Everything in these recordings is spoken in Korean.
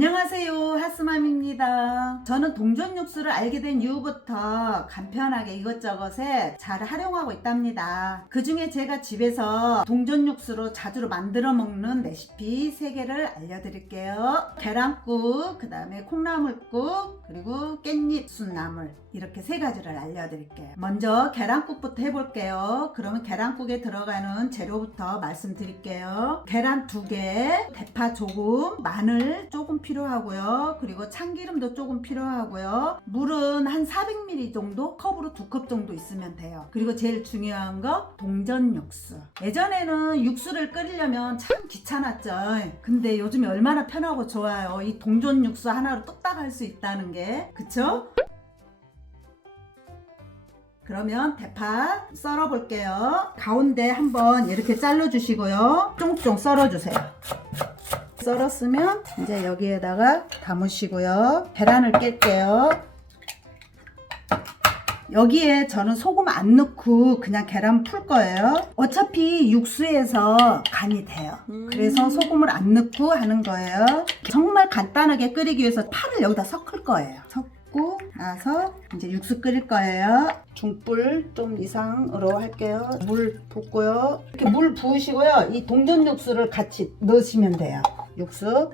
안녕하세요, 하스맘입니다. 저는 동전 육수를 알게 된 이후부터 간편하게 이것저것에 잘 활용하고 있답니다. 그 중에 제가 집에서 동전 육수로 자주 만들어 먹는 레시피 3개를 알려드릴게요. 계란국, 그 다음에 콩나물국, 그리고 깻잎 순나물, 이렇게 3가지를 알려드릴게요. 먼저 계란국부터 해볼게요. 그러면 계란국에 들어가는 재료부터 말씀드릴게요. 계란 2개, 대파 조금, 마늘 조금 필요하고요. 그리고 참기름도 조금 필요하고요. 물은 한 400ml 정도, 컵으로 2컵 정도 있으면 돼요. 그리고 제일 중요한 거 동전 육수. 예전에는 육수를 끓이려면 참 귀찮았죠. 근데 요즘에 얼마나 편하고 좋아요. 이 동전 육수 하나로 뚝딱 할 수 있다는 게, 그쵸? 그러면 대파 썰어 볼게요. 가운데 한번 이렇게 잘라 주시고요. 쫑쫑 썰어 주세요. 썰었으면 이제 여기에다가 담으시고요. 계란을 깰게요. 여기에 저는 소금 안 넣고 그냥 계란 풀 거예요. 어차피 육수에서 간이 돼요. 그래서 소금을 안 넣고 하는 거예요. 정말 간단하게 끓이기 위해서 파를 여기다 섞을 거예요. 섞고 나서 이제 육수 끓일 거예요. 중불 좀 이상으로 할게요. 물 붓고요. 이렇게 물 부으시고요. 이 동전 육수를 같이 넣으시면 돼요. 육수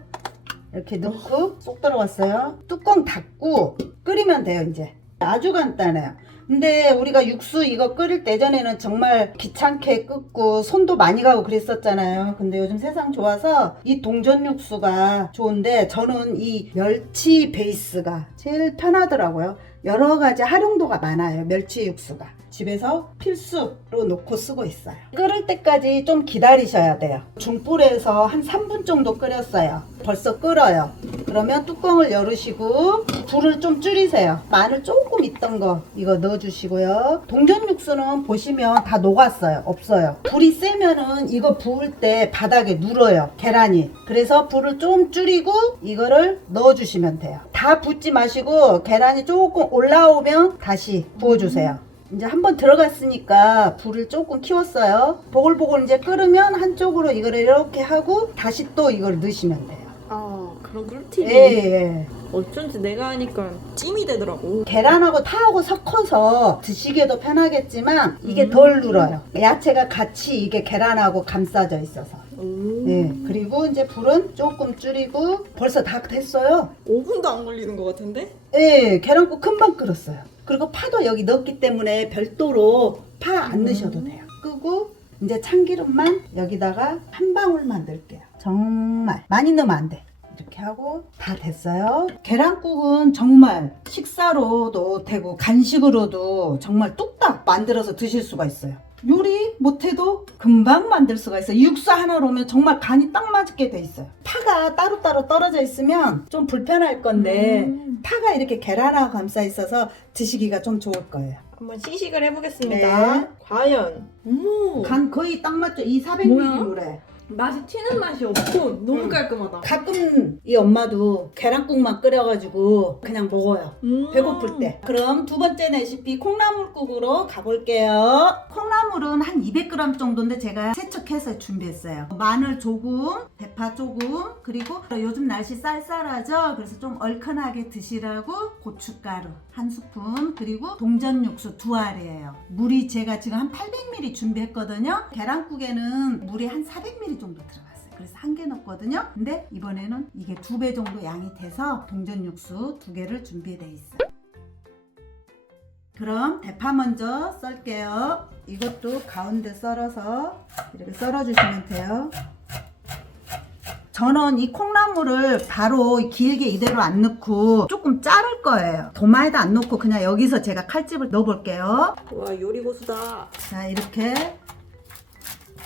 이렇게 넣고 쏙 들어갔어요. 뚜껑 닫고 끓이면 돼요. 이제 아주 간단해요. 근데 우리가 육수 이거 끓일 때 예전에는 정말 귀찮게 끓고 손도 많이 가고 그랬었잖아요. 근데 요즘 세상 좋아서 이 동전 육수가 좋은데 저는 이 멸치 베이스가 제일 편하더라고요. 여러 가지 활용도가 많아요. 멸치 육수가 집에서 필수로 놓고 쓰고 있어요. 끓을 때까지 좀 기다리셔야 돼요. 중불에서 한 3분 정도 끓였어요. 벌써 끓어요. 그러면 뚜껑을 열으시고 불을 좀 줄이세요. 마늘 조금 있던 거 이거 넣어주시고요. 동전 육수는 보시면 다 녹았어요. 없어요. 불이 세면은 이거 부을 때 바닥에 눌어요. 계란이. 그래서 불을 좀 줄이고 이거를 넣어주시면 돼요. 다 붓지 마시고 계란이 조금 올라오면 다시 부어주세요. 이제 한번 들어갔으니까 불을 조금 키웠어요. 보글보글 이제 끓으면 한쪽으로 이거를 이렇게 하고 다시 또 이걸 넣으시면 돼요. 아, 그런 꿀팁이 예. 어쩐지 내가 하니까 찜이 되더라고. 계란하고 파하고 섞어서 드시기에도 편하겠지만 이게 덜 눌어요. 야채가 같이 이게 계란하고 감싸져 있어서. 네. 그리고 이제 불은 조금 줄이고 벌써 다 됐어요. 5분도 안 걸리는 것 같은데? 예, 계란국 금방 끓었어요. 그리고 파도 여기 넣었기 때문에 별도로 파 안 넣으셔도 돼요. 끄고 이제 참기름만 여기다가 한 방울만 넣을게요. 정말 많이 넣으면 안 돼. 이렇게 하고 다 됐어요. 계란국은 정말 식사로도 되고 간식으로도 정말 뚝딱 만들어서 드실 수가 있어요. 요리 못해도 금방 만들 수가 있어요. 육수 하나로 오면 정말 간이 딱 맞게 돼 있어요. 파가 따로따로 떨어져 있으면 좀 불편할 건데 파가 이렇게 계란하고 감싸 있어서 드시기가 좀 좋을 거예요. 한번 시식을 해보겠습니다. 네. 과연 간 거의 딱 맞죠? 이 뭐야? 400ml 물에. 맛이 튀는 맛이 없고 너무 깔끔하다. 가끔 이 엄마도 계란국만 끓여가지고 그냥 먹어요. 배고플 때. 그럼 두 번째 레시피 콩나물국으로 가볼게요. 콩나물은 한 200g 정도인데 제가 세척해서 준비했어요. 마늘 조금, 대파 조금, 그리고 요즘 날씨 쌀쌀하죠? 그래서 좀 얼큰하게 드시라고 고춧가루 한 스푼, 그리고 동전 육수 2알이에요. 물이 제가 지금 한 800ml 준비했거든요. 계란국에는 물이 한 400ml 정도 들어갔어요. 그래서 1개 넣었거든요. 근데 이번에는 이게 2배 정도 양이 돼서 동전 육수 2개를 준비되어 있어요. 그럼 대파 먼저 썰게요. 이것도 가운데 썰어서 이렇게 썰어주시면 돼요. 저는 이 콩나물을 바로 길게 이대로 안 넣고 조금 자를 거예요. 도마에다 안 넣고 그냥 여기서 제가 칼집을 넣어 볼게요. 와, 요리 고수다. 자, 이렇게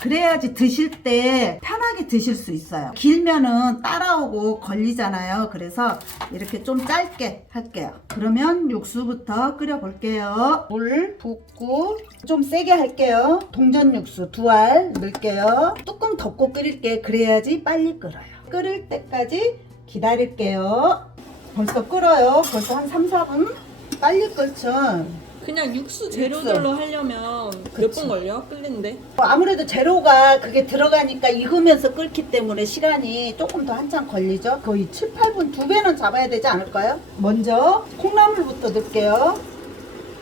그래야지 드실 때 편하게 드실 수 있어요. 길면은 따라오고 걸리잖아요. 그래서 이렇게 좀 짧게 할게요. 그러면 육수부터 끓여 볼게요. 물 붓고 좀 세게 할게요. 동전 육수 2알 넣을게요. 뚜껑 덮고 끓일게. 그래야지 빨리 끓어요. 끓을 때까지 기다릴게요. 벌써 끓어요. 벌써 한 3, 4분. 빨리 끓죠. 그냥 육수 재료들로 하려면 몇 분 걸려? 끓는데? 아무래도 재료가 그게 들어가니까 익으면서 끓기 때문에 시간이 조금 더 한참 걸리죠. 거의 7, 8분, 2배는 잡아야 되지 않을까요? 먼저 콩나물부터 넣을게요.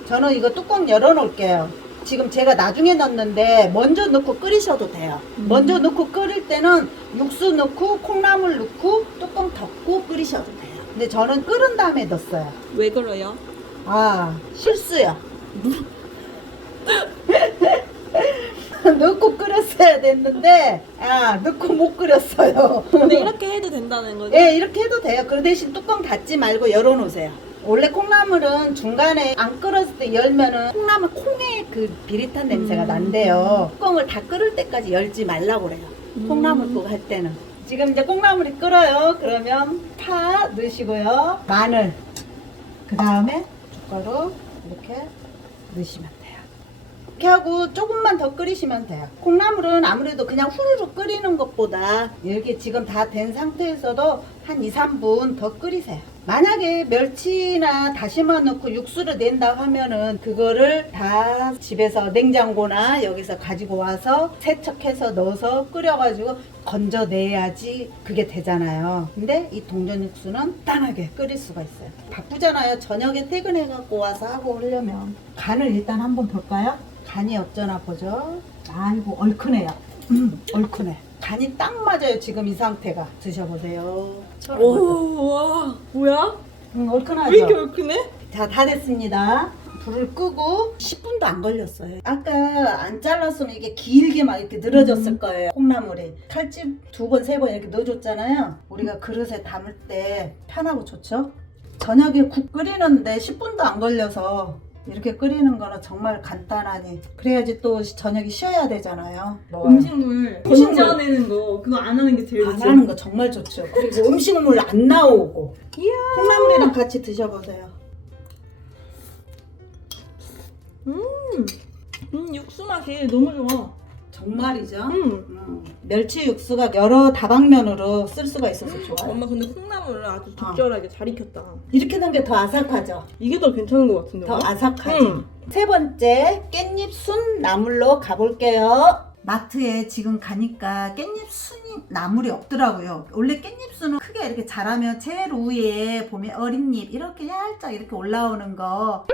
저는 이거 뚜껑 열어 놓을게요. 지금 제가 나중에 넣는데 먼저 넣고 끓이셔도 돼요. 먼저 넣고 끓일 때는 육수 넣고 콩나물 넣고 뚜껑 덮고 끓이셔도 돼요. 근데 저는 끓은 다음에 넣었어요. 왜 그래요? 아, 실수요. 넣고 끓였어야 됐는데, 넣고 못 끓였어요. 근데 이렇게 해도 된다는 거죠? 예, 이렇게 해도 돼요. 그 대신 뚜껑 닫지 말고 열어놓으세요. 원래 콩나물은 중간에 안 끓었을 때 열면은 콩나물 콩의 그 비릿한 냄새가 난대요. 뚜껑을 다 끓을 때까지 열지 말라고 그래요. 콩나물국 할 때는. 지금 이제 콩나물이 끓어요. 그러면 파 넣으시고요. 마늘. 그 다음에 젓가루 이렇게 넣으시면 돼요. 이렇게 하고 조금만 더 끓이시면 돼요. 콩나물은 아무래도 그냥 후루룩 끓이는 것보다 이렇게 지금 다 된 상태에서도 한 2, 3분 더 끓이세요. 만약에 멸치나 다시마 넣고 육수를 낸다 하면은 그거를 다 집에서 냉장고나 여기서 가지고 와서 세척해서 넣어서 끓여가지고 건져내야지 그게 되잖아요. 근데 이 동전 육수는 간단하게 끓일 수가 있어요. 바쁘잖아요. 저녁에 퇴근해갖고 와서 하고 하려면. 간을 일단 한번 볼까요? 간이 어쩌나 보죠. 아이고 얼큰해요. 얼큰해. 간이 딱 맞아요. 지금 이 상태가. 드셔보세요. 오, 와, 뭐야? 얼큰하죠? 왜 이렇게 얼큰해? 자, 다 됐습니다. 불을 끄고 10분도 안 걸렸어요. 아까 안 잘랐으면 이게 길게 막 이렇게 늘어졌을 거예요. 콩나물이. 칼집 2번, 3번 이렇게 넣어줬잖아요. 우리가 그릇에 담을 때 편하고 좋죠? 저녁에 국 끓이는데 10분도 안 걸려서 이렇게 끓이는 거는 정말 간단하니. 그래야지 또 저녁에 쉬어야 되잖아요. 음식물 건져내는 거 그거 안 하는 게 제일 안 좋죠. 하는 거 정말 좋죠. 그리고 음식물 안 나오고. 이야. 콩나물이랑 같이 드셔보세요. 육수 맛이 너무 좋아. 정말이죠? 멸치 육수가 여러 다방면으로 쓸 수가 있어서 좋아요. 엄마 근데 콩나물을 아주 적절하게 잘 익혔다. 이렇게 된 게 더 아삭하죠? 이게 더 괜찮은 것 같은데? 더 아삭하죠? 세 번째, 깻잎 순 나물로 가볼게요. 마트에 지금 가니까 깻잎 순이 나물이 없더라고요. 원래 깻잎 순은 크게 이렇게 자라면 제일 위에 보면 어린 잎 이렇게 얇게 이렇게 올라오는 거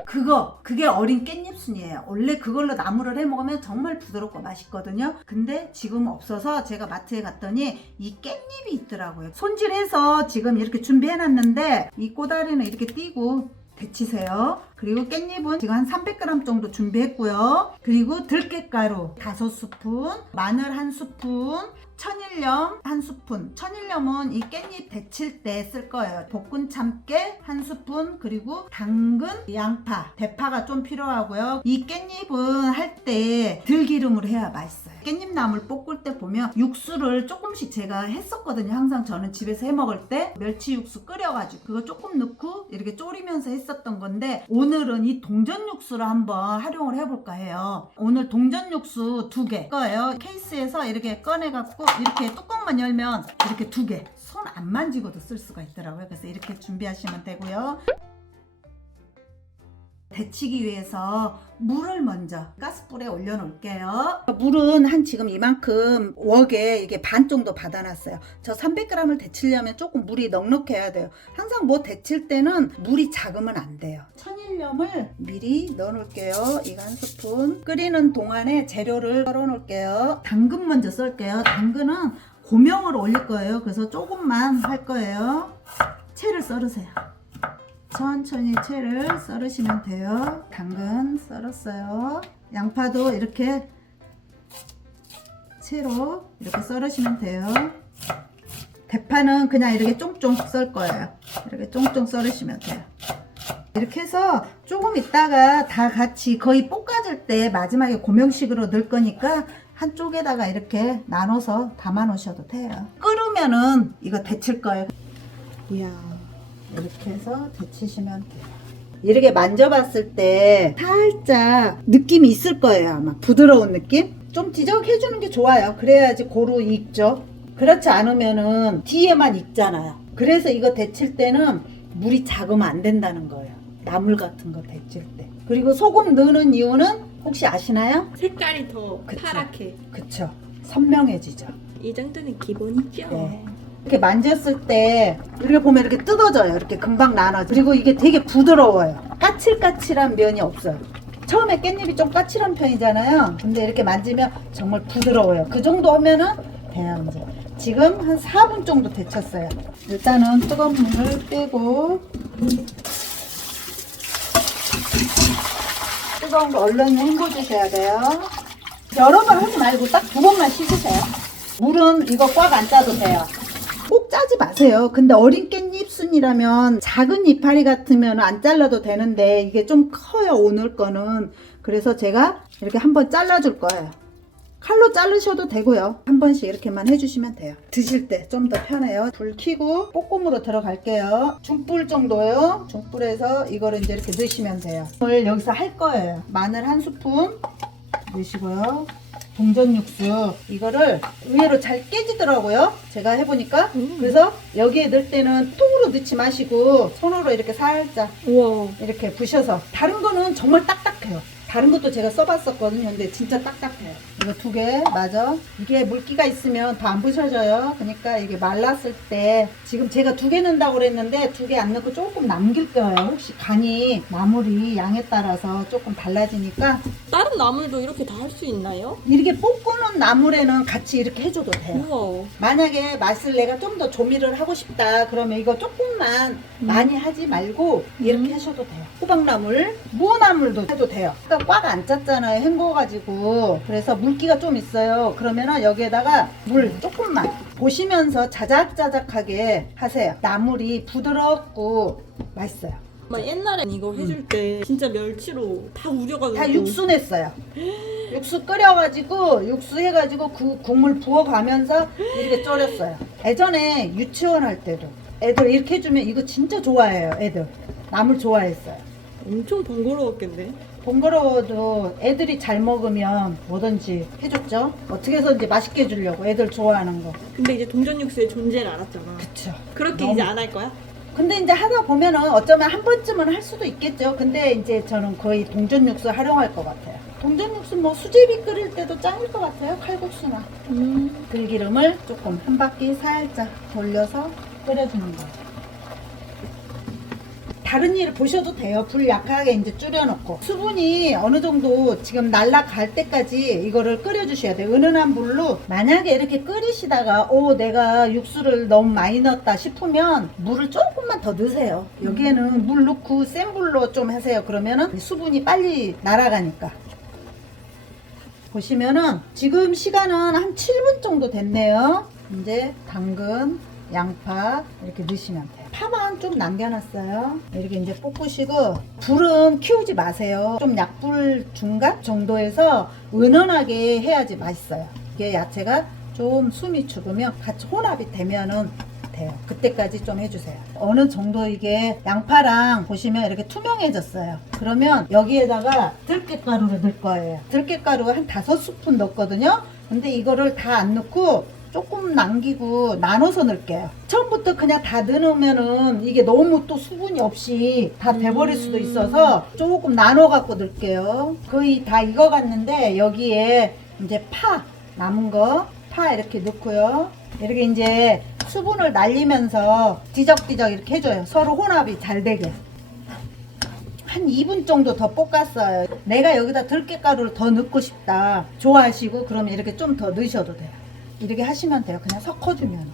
그게 어린 깻잎 순이에요. 원래 그걸로 나물을 해 먹으면 정말 부드럽고 맛있거든요. 근데 지금 없어서 제가 마트에 갔더니 이 깻잎이 있더라고요. 손질해서 지금 이렇게 준비해 놨는데 이 꼬다리는 이렇게 띄고 데치세요. 그리고 깻잎은 지금 한 300g 정도 준비했고요. 그리고 들깨가루 5스푼, 마늘 1스푼, 천일염 1스푼. 천일염은 이 깻잎 데칠 때 쓸 거예요. 볶은 참깨 1스푼, 그리고 당근, 양파, 대파가 좀 필요하고요. 이 깻잎은 할 때 들기름으로 해야 맛있어요. 깻잎나물 볶을 때 보면 육수를 조금씩 제가 했었거든요. 항상 저는 집에서 해 먹을 때 멸치 육수 끓여가지고 그거 조금 넣고 이렇게 졸이면서 했었던 건데, 오늘은 이 동전 육수를 한번 활용을 해볼까 해요. 오늘 동전 육수 2개 거예요. 케이스에서 이렇게 꺼내갖고 이렇게 뚜껑만 열면 이렇게 2개, 손 안 만지고도 쓸 수가 있더라고요. 그래서 이렇게 준비하시면 되고요. 데치기 위해서 물을 먼저 가스불에 올려 놓을게요. 물은 한 지금 이만큼 웍에 이게 반 정도 받아놨어요. 저 300g을 데치려면 조금 물이 넉넉해야 돼요. 항상 뭐 데칠 때는 물이 작으면 안 돼요. 천일염을 미리 넣어 놓을게요. 이거 1스푼. 끓이는 동안에 재료를 썰어 놓을게요. 당근 먼저 썰게요. 당근은 고명으로 올릴 거예요. 그래서 조금만 할 거예요. 채를 썰으세요. 천천히 채를 썰으시면 돼요. 당근 썰었어요. 양파도 이렇게 채로 이렇게 썰으시면 돼요. 대파는 그냥 이렇게 쫑쫑 썰 거예요. 이렇게 쫑쫑 썰으시면 돼요. 이렇게 해서 조금 있다가 다 같이 거의 볶아질 때 마지막에 고명식으로 넣을 거니까 한쪽에다가 이렇게 나눠서 담아 놓으셔도 돼요. 끓으면은 이거 데칠 거예요. 이야. 이렇게 해서 데치시면 돼요. 이렇게 만져봤을 때 살짝 느낌이 있을 거예요. 아마 부드러운 느낌? 좀 지적해주는 게 좋아요. 그래야지 고루 익죠. 그렇지 않으면은 뒤에만 익잖아요. 그래서 이거 데칠 때는 물이 작으면 안 된다는 거예요. 나물 같은 거 데칠 때. 그리고 소금 넣는 이유는 혹시 아시나요? 색깔이 더 그쵸. 파랗게. 그쵸. 선명해지죠. 이 정도는 기본이죠. 네. 이렇게 만졌을 때 이렇게 보면 이렇게 뜯어져요. 이렇게 금방 나눠져. 그리고 이게 되게 부드러워요. 까칠까칠한 면이 없어요. 처음에 깻잎이 좀 까칠한 편이잖아요. 근데 이렇게 만지면 정말 부드러워요. 그 정도 하면은 돼요. 이제 지금 한 4분 정도 데쳤어요. 일단은 뜨거운 물을 빼고 뜨거운 거 얼른 헹궈주셔야 돼요. 여러 번 하지 말고 딱 2번만 씻으세요. 물은 이거 꽉 안 짜도 돼요. 꼭 짜지 마세요. 근데 어린 깻잎 순이라면 작은 이파리 같으면 안 잘라도 되는데 이게 좀 커요, 오늘 거는. 그래서 제가 이렇게 한번 잘라줄 거예요. 칼로 자르셔도 되고요. 한 번씩 이렇게만 해주시면 돼요. 드실 때 좀 더 편해요. 불 켜고 볶음으로 들어갈게요. 중불 정도요. 중불에서 이거를 이제 이렇게 넣으시면 돼요. 오늘 여기서 할 거예요. 마늘 한 스푼 넣으시고요. 동전 육수 이거를 의외로 잘 깨지더라고요. 제가 해보니까. 그래서 여기에 넣을 때는 통으로 넣지 마시고 손으로 이렇게 살짝 우와. 이렇게 부셔서. 다른 거는 정말 딱딱해요. 다른 것도 제가 써봤었거든요. 근데 진짜 딱딱해요. 이거 2개 맞아. 이게 물기가 있으면 더 안 부셔져요. 그러니까 이게 말랐을 때 지금 제가 2개 넣는다고 그랬는데 2개 안 넣고 조금 남길 거예요. 혹시 간이 나물이 양에 따라서 조금 달라지니까. 다른 나물도 이렇게 다 할 수 있나요? 이렇게 볶는 나물에는 같이 이렇게 해줘도 돼요. 우와. 만약에 맛을 내가 좀 더 조미를 하고 싶다 그러면 이거 조금만 많이 하지 말고 이렇게 하셔도 돼요. 호박나물, 무나물도 해도 돼요. 그러니까 꽉 안 찼잖아요. 헹궈가지고. 그래서 물기가 좀 있어요. 그러면은 여기에다가 물 조금만 보시면서 자작자작하게 하세요. 나물이 부드럽고 맛있어요. 막 옛날에 이거 해줄 때 진짜 멸치로 다 우려가지고 다 육수 냈어요. 육수 끓여가지고 육수 해가지고 그 국물 부어가면서 이렇게 졸였어요. 예전에 유치원 할 때도 애들 이렇게 해주면 이거 진짜 좋아해요. 애들 나물 좋아했어요. 엄청 번거로웠겠네. 번거로워도 애들이 잘 먹으면 뭐든지 해줬죠. 어떻게 해서든지 맛있게 해주려고 애들 좋아하는 거. 근데 이제 동전 육수의 존재를 알았잖아. 그쵸. 그렇게 너무- 이제 안 할 거야? 근데 이제 하다 보면은 어쩌면 한 번쯤은 할 수도 있겠죠. 근데 이제 저는 거의 동전 육수 활용할 것 같아요. 동전 육수 뭐 수제비 끓일 때도 짱일 것 같아요. 칼국수나. 들기름을 조금 한 바퀴 살짝 돌려서 끓여주는 거예요. 다른 일 보셔도 돼요. 불 약하게 이제 줄여놓고 수분이 어느 정도 지금 날아갈 때까지 이거를 끓여주셔야 돼요. 은은한 불로. 만약에 이렇게 끓이시다가 내가 육수를 너무 많이 넣었다 싶으면 물을 조금만 더 넣으세요. 여기에는 물 넣고 센 불로 좀 하세요. 그러면은 수분이 빨리 날아가니까. 보시면은 지금 시간은 한 7분 정도 됐네요. 이제 당근, 양파 이렇게 넣으시면 돼요. 파만 좀 남겨놨어요. 이렇게 이제 볶으시고 불은 키우지 마세요. 좀 약불 중간 정도에서 은은하게 해야지 맛있어요. 이게 야채가 좀 숨이 죽으면 같이 혼합이 되면은 돼요. 그때까지 좀 해주세요. 어느 정도 이게 양파랑 보시면 이렇게 투명해졌어요. 그러면 여기에다가 들깨가루를 넣을 거예요. 들깨가루 한 5스푼 넣었거든요. 근데 이거를 다 안 넣고 조금 남기고 나눠서 넣을게요. 처음부터 그냥 다 넣으면은 이게 너무 또 수분이 없이 다 돼버릴 수도 있어서 조금 나눠 갖고 넣을게요. 거의 다 익어갔는데 여기에 이제 파 남은 거 파 이렇게 넣고요. 이렇게 이제 수분을 날리면서 뒤적뒤적 이렇게 해줘요. 서로 혼합이 잘 되게. 한 2분 정도 더 볶았어요. 내가 여기다 들깨가루를 더 넣고 싶다 좋아하시고 그러면 이렇게 좀 더 넣으셔도 돼요. 이렇게 하시면 돼요. 그냥 섞어주면.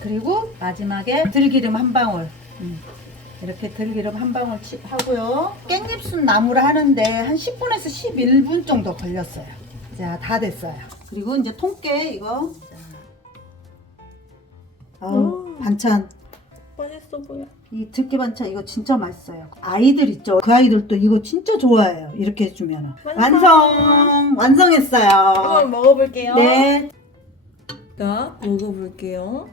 그리고 마지막에 들기름 한 방울. 이렇게 들기름 한 방울 하고요. 깻잎순 나물을 하는데 한 10분에서 11분 정도 걸렸어요. 자, 다 됐어요. 그리고 이제 통깨 이거. 반찬. 맛있어 보여. 이 들깨 반찬 이거 진짜 맛있어요. 아이들 있죠. 그 아이들도 이거 진짜 좋아해요. 이렇게 해주면. 완성했어요. 한번 먹어볼게요. 네. 자, 먹어볼게요.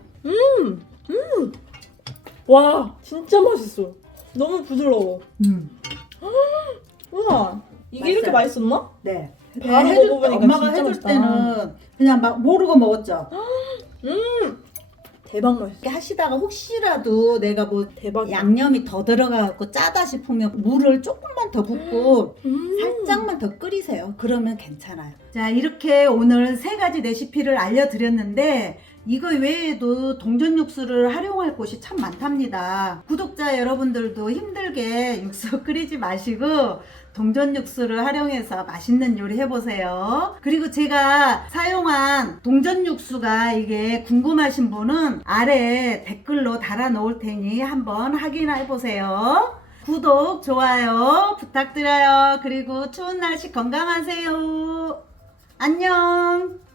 와, 진짜 맛있어. 너무 부드러워. 우와, 이게 맛있어요. 이렇게 맛있었나? 네. 바로 해줄 때, 먹어보니까 엄마가 진짜 해줄 맛있다. 때는 그냥 막 모르고 먹었죠. 대박 맛있어. 이렇게 하시다가 혹시라도 내가 뭐 대박. 양념이 더 들어가고 짜다 싶으면 물을 조금만 더 붓고 살짝만 더 끓이세요. 그러면 괜찮아요. 자, 이렇게 오늘 3가지 레시피를 알려드렸는데 이거 외에도 동전 육수를 활용할 곳이 참 많답니다. 구독자 여러분들도 힘들게 육수 끓이지 마시고 동전 육수를 활용해서 맛있는 요리 해보세요. 그리고 제가 사용한 동전 육수가 이게 궁금하신 분은 아래 댓글로 달아 놓을 테니 한번 확인해 보세요. 구독, 좋아요 부탁드려요. 그리고 추운 날씨 건강하세요. 안녕.